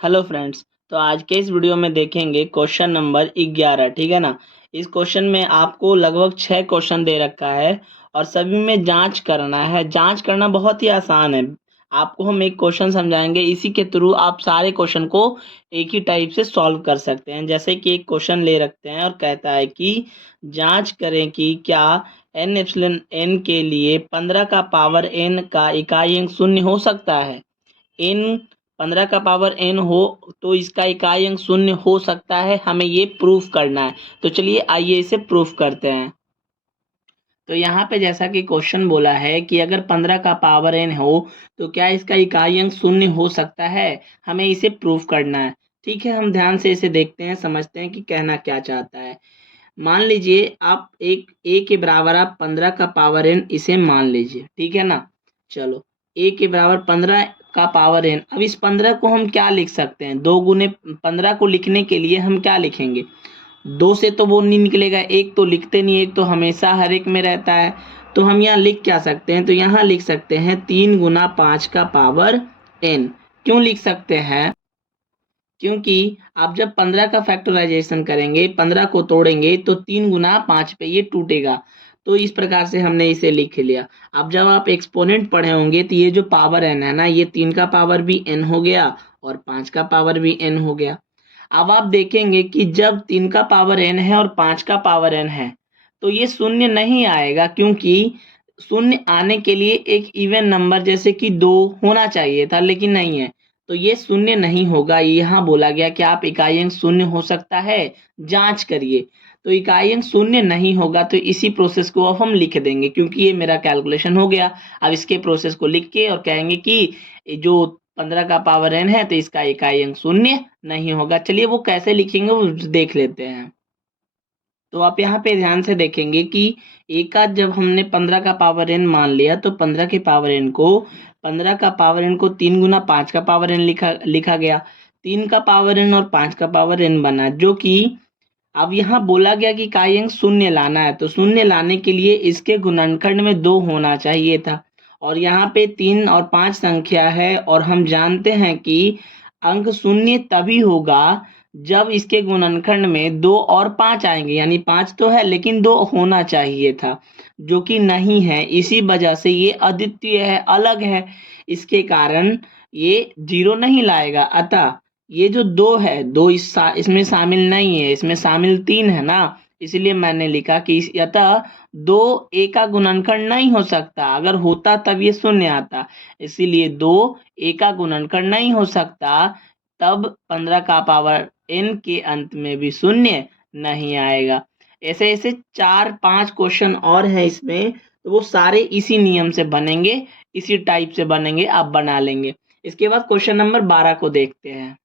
Hello friends. तो आज के इस वीडियो में देखेंगे क्वेश्चन नंबर 11। ठीक है ना। इस क्वेश्चन में आपको लगभग 6 क्वेश्चन दे रखा है और सभी में जांच करना है। जांच करना बहुत ही आसान है। आपको हम एक क्वेश्चन समझाएंगे, इसी के थ्रू आप सारे क्वेश्चन को एक ही टाइप से सॉल्व कर सकते हैं। जैसे कि एक क्वेश्चन ले रखते हैं और कहता है कि जांच करें कि क्या एन एप्सिलॉन एन के लिए 15 का पावर एन का इकाई अंक शून्य हो सकता है। एन 15 का पावर एन हो तो इसका इकाई अंक शून्य हो सकता है, हमें ये प्रूफ करना है। तो चलिए आइए इसे प्रूफ करते हैं। तो यहाँ पे जैसा कि क्वेश्चन बोला है कि अगर 15 का पावर एन हो तो क्या इसका इकाई अंक शून्य हो सकता है, हमें इसे प्रूफ करना है। ठीक है, हम ध्यान से इसे देखते हैं, समझते हैं कि कहना क्या चाहता है। मान लीजिए आप एक ए के बराबर आप 15 का पावर एन इसे मान लीजिए। ठीक है ना। चलो, ए के बराबर 15 का पावर एन। अब इस 15 को हम क्या लिख सकते हैं, 2 गुने 15 को लिखने के लिए हम क्या लिखेंगे। 2 से तो वो नहीं निकलेगा, एक तो लिखते नहीं, एक तो हमेशा हर एक में रहता है। तो हम यहाँ लिख क्या सकते हैं, तो यहाँ लिख सकते हैं 3 गुना 5 का पावर एन। क्यों लिख सकते हैं, क्योंकि आप जब 15 का फैक्टराइजेशन करेंगे, 15 को तोड़ेंगे तो 3 गुना 5 पे ये टूटेगा। तो इस प्रकार से हमने इसे लिख लिया। अब जब आप एक्सपोनेंट पढ़े होंगे तो ये जो पावर एन है ना, ये 3 का पावर भी एन हो गया और 5 का पावर भी एन हो गया। अब आप देखेंगे कि जब 3 का पावर एन है और 5 का पावर एन है तो ये शून्य नहीं आएगा, क्योंकि शून्य आने के लिए एक इवन नंबर जैसे कि 2 होना चाहिए था, लेकिन नहीं है। तो ये शून्य नहीं होगा। यहाँ बोला गया कि आप इकाई अंक शून्य हो सकता है, जांच करिए। तो इकाई अंक शून्य नहीं होगा, तो इसी प्रोसेस को अब हम लिख देंगे, क्योंकि ये मेरा कैलकुलेशन हो गया। अब इसके प्रोसेस को लिख के और कहेंगे कि जो 15 का पावर एन है तो इसका इकाई अंक शून्य नहीं होगा। चलिए वो कैसे लिखेंगे वो देख लेते हैं। तो आप यहाँ पे ध्यान से देखेंगे कि एक का जब हमने 15 का पावर एन मान लिया तो 15 का पावर एन को 3 गुना 5 का पावर एन लिखा लिखा गया। 3 का पावर एन और 5 का पावर एन बना, जो कि अब यहाँ बोला गया कि इकाई अंक शून्य लाना है। तो शून्य लाने के लिए इसके गुणनखंड में 2 होना चाहिए था, और यहाँ पे 3 और 5 संख्या है और हम जानते हैं कि अंक शून्य तभी होगा जब इसके गुणनखंड में 2 और 5 आएंगे। यानी 5 तो है लेकिन 2 होना चाहिए था, जो कि नहीं है। इसी वजह से ये अद्वितीय है, अलग है। इसके कारण ये 0 नहीं लाएगा। अतः ये जो 2 है, 2 इसमें शामिल नहीं है, इसमें शामिल 3 है ना। इसलिए मैंने लिखा कि अतः 2 ए का गुणनखंड नहीं हो सकता। अगर होता तब ये शून्य आता। इसीलिए 2 ए का गुणनखंड नहीं हो सकता, तब 15 का पावर एन के अंत में भी शून्य नहीं आएगा। ऐसे ऐसे 4-5 क्वेश्चन और हैं इसमें, तो वो सारे इसी नियम से बनेंगे, इसी टाइप से बनेंगे, आप बना लेंगे। इसके बाद क्वेश्चन नंबर 12 को देखते हैं।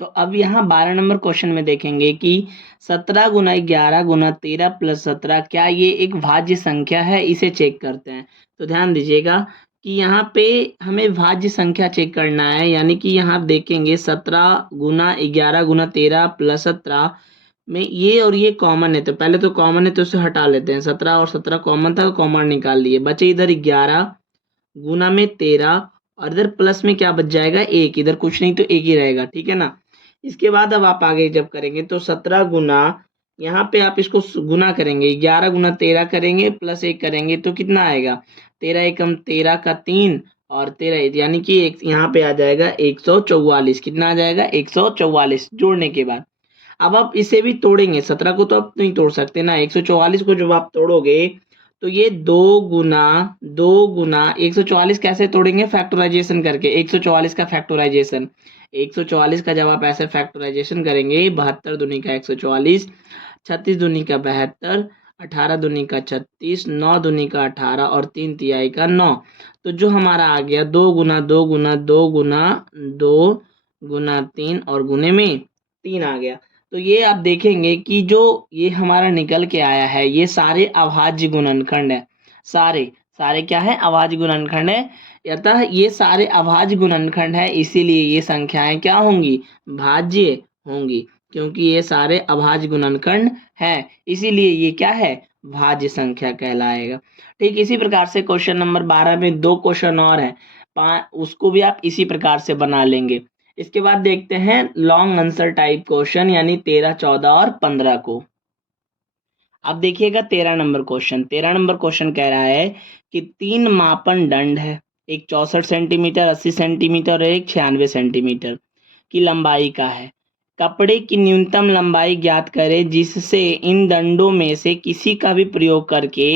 तो अब यहाँ 12 नंबर क्वेश्चन में देखेंगे कि 17 गुना 11 गुना 13 प्लस 17 क्या ये एक भाज्य संख्या है, इसे चेक करते हैं। तो ध्यान दीजिएगा कि यहाँ पे हमें भाज्य संख्या चेक करना है। यानी कि यहाँ आप देखेंगे 17 गुना 11 गुना 13 प्लस 17 में ये और ये कॉमन है। तो पहले तो कॉमन है तो उसे हटा लेते हैं। 17 और 17 कॉमन था, कॉमन निकाल लिए, बचे इधर 11 गुना में 13 और इधर प्लस में क्या बच जाएगा, 1। इधर कुछ नहीं तो 1 ही रहेगा। ठीक है ना। इसके बाद अब आप आगे जब करेंगे तो 17 गुना, यहाँ पे आप इसको गुना करेंगे, 11 गुना 13 करेंगे प्लस 1 करेंगे तो कितना आएगा, 13 एकम 13 का 3 और 13, यानी कि एक यहाँ पे आ जाएगा 144। कितना आ जाएगा, 144 जोड़ने के बाद। अब आप इसे भी तोड़ेंगे, 17 को तो आप नहीं तोड़ सकते ना। 144 को जब आप तोड़ोगे तो ये 2 गुना 144 कैसे तोड़ेंगे, फैक्टराइजेशन करके। 144 का फैक्टराइजेशन, 144 का जब आप ऐसे फैक्टराइजेशन करेंगे, 72 दूनी का 144, 36 दूनी का 72, 18 दूनी का 36, 9 दूनी का 18 और 3 तिहाई का 9। तो जो हमारा आ गया 2 गुना 2 गुना 2 गुना 2 गुना 3 और गुने में 3 आ गया। तो ये आप देखेंगे कि जो ये हमारा निकल के आया है, ये सारे अभाज्य गुणनखंड है। सारे सारे क्या है, अभाज्य गुणनखंड है। अतः ये सारे अभाज्य गुणनखंड है, इसीलिए ये संख्याएं क्या होंगी, भाज्य होंगी, क्योंकि ये सारे अभाज्य गुणनखंड हैं। इसीलिए ये क्या है, भाज्य संख्या कहलाएगा। ठीक इसी प्रकार से क्वेश्चन नंबर 12 में 2 क्वेश्चन और हैं, उसको भी आप इसी प्रकार से बना लेंगे। इसके बाद देखते हैं लॉन्ग आंसर टाइप क्वेश्चन यानी 13, 14 और 15 को। अब देखिएगा 13 नंबर क्वेश्चन कह रहा है कि 3 मापन दंड है, एक 64 सेंटीमीटर, 80 सेंटीमीटर और एक 96 सेंटीमीटर की लंबाई का है। कपड़े की न्यूनतम लंबाई ज्ञात करें जिससे इन दंडों में से किसी का भी प्रयोग करके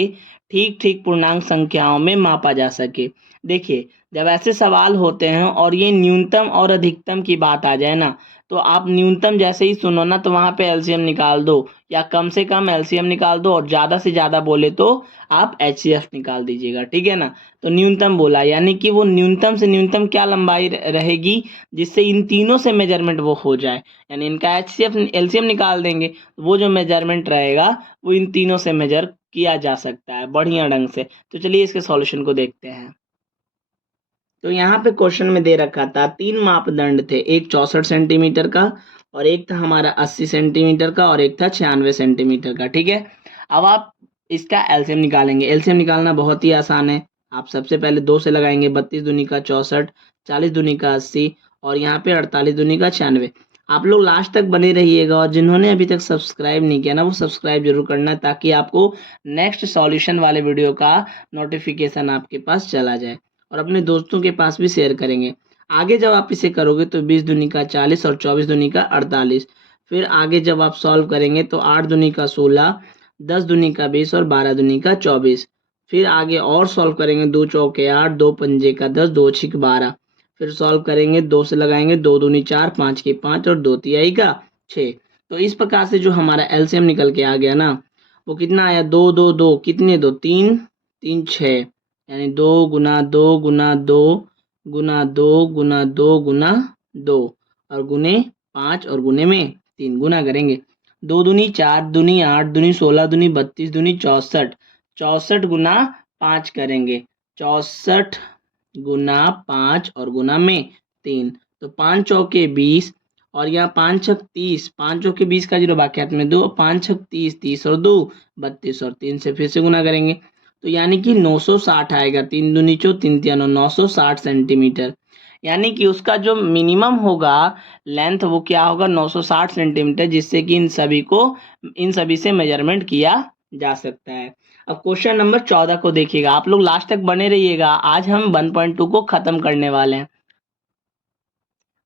ठीक ठीक पूर्णांक संख्याओं में मापा जा सके। देखिए, जब ऐसे सवाल होते हैं और ये न्यूनतम और अधिकतम की बात आ जाए ना, तो आप न्यूनतम जैसे ही सुनो ना तो वहां पे एलसीएम निकाल दो, या कम से कम एलसीएम निकाल दो, और ज्यादा से ज्यादा बोले तो आप एचसीएफ निकाल दीजिएगा, ठीक है ना। तो न्यूनतम बोला यानी कि वो न्यूनतम से न्यूनतम क्या लंबाई रहेगी जिससे इन तीनों से मेजरमेंट वो हो जाए, यानी इनका एचसीएफ एलसीएम निकाल देंगे, वो जो मेजरमेंट रहेगा वो इन तीनों से मेजर किया जा सकता है बढ़िया ढंग से। तो चलिए इसके सॉल्यूशन को देखते हैं। तो यहाँ पे क्वेश्चन में दे रखा था 3 मापदंड थे, एक 64 सेंटीमीटर का और एक था हमारा 80 सेंटीमीटर का और एक था 96 सेंटीमीटर का, ठीक है। अब आप इसका एलसीएम निकालेंगे। एलसीएम निकालना बहुत ही आसान है। आप सबसे पहले 2 से लगाएंगे, 32 दूनी का 64, 40 दूनी का 80 और यहाँ पे 48 दूनी का 96। आप लोग लास्ट तक बने रहिएगा और जिन्होंने अभी तक सब्सक्राइब नहीं किया ना वो सब्सक्राइब जरूर करना, ताकि आपको नेक्स्ट सॉल्यूशन वाले वीडियो का नोटिफिकेशन आपके पास चला जाए, और अपने दोस्तों के पास भी शेयर करेंगे। आगे जब आप इसे करोगे तो 20 दूनी का 40 और 24 दूनी का 48। फिर आगे जब आप सॉल्व करेंगे तो 8 दूनी का 16, 10 दूनी का 20 और 12 दूनी का 24। फिर आगे और सॉल्व करेंगे, 2 चौके 8, 2 पंजे का 10, 2 छिक 12। फिर सॉल्व करेंगे, 2 से लगाएंगे, 2 दूनी 4, 5 के 5 और 2 तिहाई का 6। तो इस प्रकार से जो हमारा एलसीएम निकल के आ गया ना, वो कितना आया, 2 2 2 कितने, 2 3 3 6, यानी 2 गुना 2 गुना 2 गुना 2 गुना 2 गुना 2 और गुने 5 और गुने में 3 गुना करेंगे। 2 दूनी 4 दूनी 8 दूनी 16 दूनी 32 दूनी 64, 64 गुना 5 करेंगे, 64 गुना 5 और गुना में 3, तो 5 चौके 20 और यहाँ 5 छक 30, 5 चौके 20 का जीरो बाकी हाथ में 2, 5 छक 30, 30 और 2 32 और 3 से फिर से गुना करेंगे, तो यानी कि 960 आएगा। 3 दूनी 4 3 तिया 9, 960 सेंटीमीटर। यानी कि उसका जो मिनिमम होगा लेंथ वो क्या होगा, 960 सेंटीमीटर, जिससे कि इन सभी से मेजरमेंट किया जा सकता है। अब क्वेश्चन नंबर 14 को देखिएगा, आप लोग लास्ट तक बने रहिएगा, आज हम 1.2 को खत्म करने वाले हैं।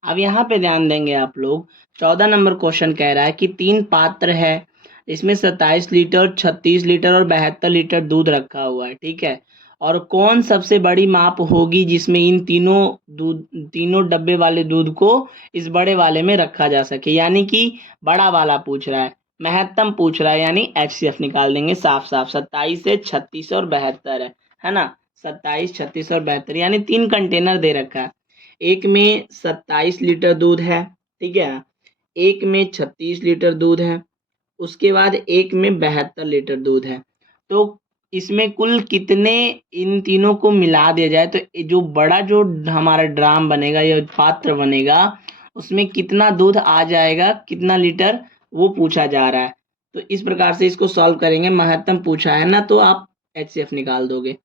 अब यहाँ पे ध्यान देंगे आप लोग, 14 नंबर क्वेश्चन कह रहा है कि 3 पात्र है, इसमें 27 लीटर, 36 लीटर और 72 लीटर दूध रखा हुआ है, ठीक है। और कौन सबसे बड़ी माप होगी जिसमें इन तीनों डब्बे वाले दूध को इस बड़े वाले में रखा जा सके, यानी कि बड़ा वाला पूछ रहा है, महत्तम पूछ रहा है, यानी एचसीएफ निकाल देंगे साफ साफ। 27 से 36 और 72 है ना, 27 36 और 72, यानी 3 कंटेनर दे रखा है। एक में 27 लीटर दूध है, ठीक है, एक में 36 लीटर दूध है, उसके बाद एक में 72 लीटर दूध है। तो इसमें कुल कितने, इन तीनों को मिला दिया जाए तो जो बड़ा जो हमारा ड्राम बनेगा या पात्र बनेगा उसमें कितना दूध आ जाएगा, कितना लीटर, वो पूछा जा रहा है। तो इस प्रकार से इसको सॉल्व करेंगे, महत्तम पूछा है ना तो आप एचसीएफ निकाल दोगे।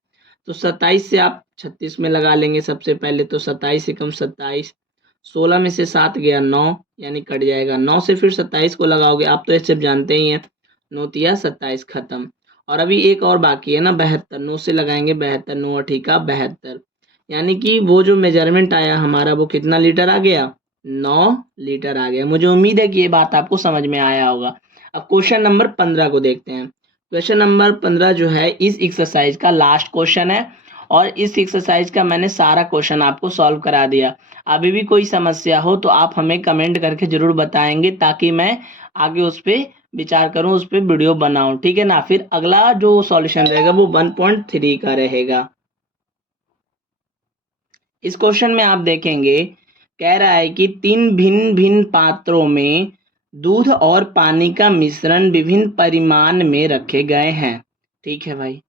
तो 27 से आप 36 में लगा लेंगे सबसे पहले, तो 27 से कम 27, 16 में से 7 गया 9, यानी कट जाएगा 9 से फिर 27 को लगाओगे, आप तो एचसीएफ जानते ही हैं, 9 तिया 27 खत्म। और अभी एक और बाकी है ना 72, 9 से लगाएंगे 72, 9 अठीका 72, यानी कि वो जो मेजरमेंट आया हमारा वो कितना लीटर आ गया, 9 लीटर आ गया। मुझे उम्मीद है कि ये बात आपको समझ में आया होगा। अब क्वेश्चन नंबर 15 को देखते हैं। क्वेश्चन नंबर 15 जो है इस एक्सरसाइज का लास्ट क्वेश्चन है, और इस एक्सरसाइज का मैंने सारा क्वेश्चन आपको सॉल्व करा दिया। अभी भी कोई समस्या हो तो आप हमें कमेंट करके जरूर बताएंगे, ताकि मैं आगे उस पर विचार करूं, उस पर वीडियो बनाऊं, ठीक है ना। फिर अगला जो सॉल्यूशन रहेगा वो 1.3 का रहेगा। इस क्वेश्चन में आप देखेंगे, कह रहा है कि 3 भिन्न भिन्न पात्रों में दूध और पानी का मिश्रण विभिन्न परिमाण में रखे गए हैं, ठीक है भाई,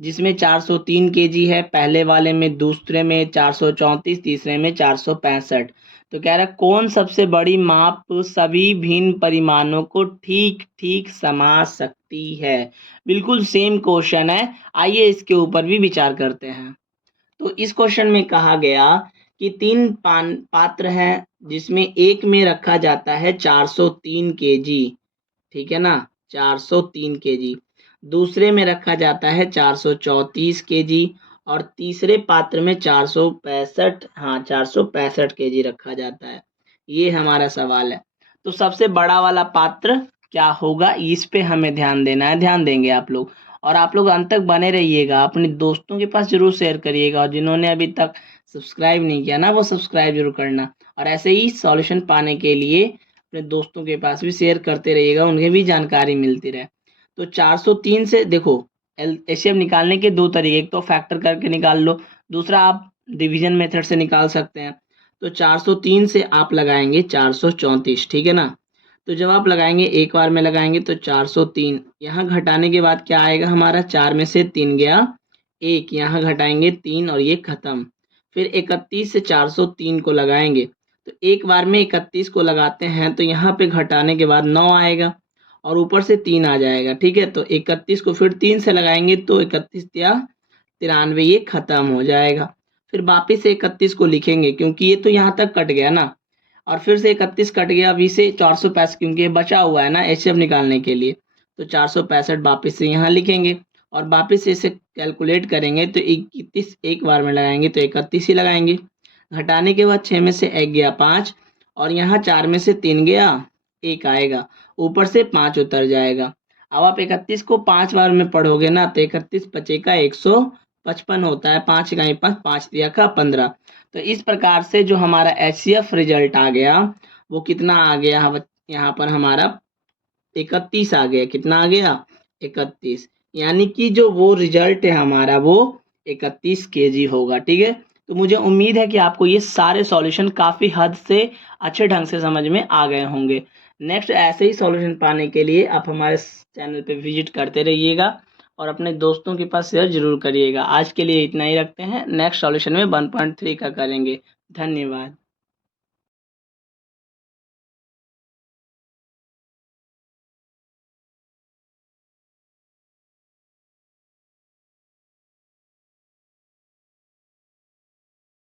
जिसमें 403 केजी है पहले वाले में, दूसरे में 434, तीसरे में 465। तो कह रहा है कौन सबसे बड़ी माप सभी भिन्न परिमाणों को ठीक ठीक समा सकती है। बिल्कुल सेम क्वेश्चन है, आइए इसके ऊपर भी विचार करते हैं। तो इस क्वेश्चन में कहा गया कि 3 पात्र हैं, जिसमें एक में रखा जाता है 403 केजी, ठीक है ना, 403 केजी। दूसरे में रखा जाता है 434 केजी और तीसरे पात्र में 465, हाँ 465 केजी रखा जाता है। ये हमारा सवाल है। तो सबसे बड़ा वाला पात्र क्या होगा, इस पे हमें ध्यान देना है, ध्यान देंगे आप लोग। और आप लोग अंत तक बने रहिएगा, अपने दोस्तों के पास जरूर शेयर करिएगा, और जिन्होंने अभी तक सब्सक्राइब नहीं किया ना, वो सब्सक्राइब जरूर करना। और ऐसे ही सॉल्यूशन पाने के लिए अपने दोस्तों के पास भी शेयर करते रहिएगा, उन्हें भी जानकारी मिलती रहे। तो 403 से देखो एचसीएफ निकालने के दो तरीके, एक तो फैक्टर करके निकाल लो, दूसरा आप डिवीजन मेथड से निकाल सकते हैं। तो 403 से आप लगाएंगे 434, ठीक है ना। तो जब आप लगाएंगे एक बार में लगाएंगे तो 403, यहाँ घटाने के बाद क्या आएगा हमारा, 4 में से 3 गया 1, यहाँ घटाएंगे 3 और ये खत्म। फिर 31 से 403 को लगाएंगे, तो एक बार में 31 को लगाते हैं तो यहाँ पे घटाने के बाद 9 आएगा और ऊपर से 3 आ जाएगा, ठीक है। तो 31 को फिर 3 से लगाएंगे तो 31 या 93, ये खत्म हो जाएगा। फिर वापिस से 31 को लिखेंगे क्योंकि ये तो यहाँ तक कट गया ना, और फिर से 31 कट गया, अभी से 465 क्योंकि ये बचा हुआ है ना एचसीएफ निकालने के लिए, तो 465 वापिस से यहाँ लिखेंगे और वापिस से इसे कैलकुलेट करेंगे तो 31 एक बार में लगाएंगे तो 31 ही लगाएंगे। घटाने के बाद 6 में से 1 गया 5 और यहाँ 4 में से 3 गया 1 आएगा, ऊपर से 5 उतर जाएगा। अब आप 31 को 5 बार में पढ़ोगे ना तो 31 बचेगा 155 होता है, 5 इकाई 5, 5 दिया का 15। तो इस प्रकार से जो हमारा एचसीएफ रिजल्ट आ गया वो कितना आ गया, यहाँ पर हमारा 31 आ गया। कितना आ गया, 31, यानी कि जो वो रिजल्ट है हमारा वो 31 केजी होगा, ठीक है। तो मुझे उम्मीद है कि आपको ये सारे सॉल्यूशन काफ़ी हद से अच्छे ढंग से समझ में आ गए होंगे। नेक्स्ट ऐसे ही सॉल्यूशन पाने के लिए आप हमारे चैनल पे विजिट करते रहिएगा और अपने दोस्तों के पास शेयर जरूर करिएगा। आज के लिए इतना ही रखते हैं, नेक्स्ट सॉल्यूशन में 1.3 का करेंगे। धन्यवाद।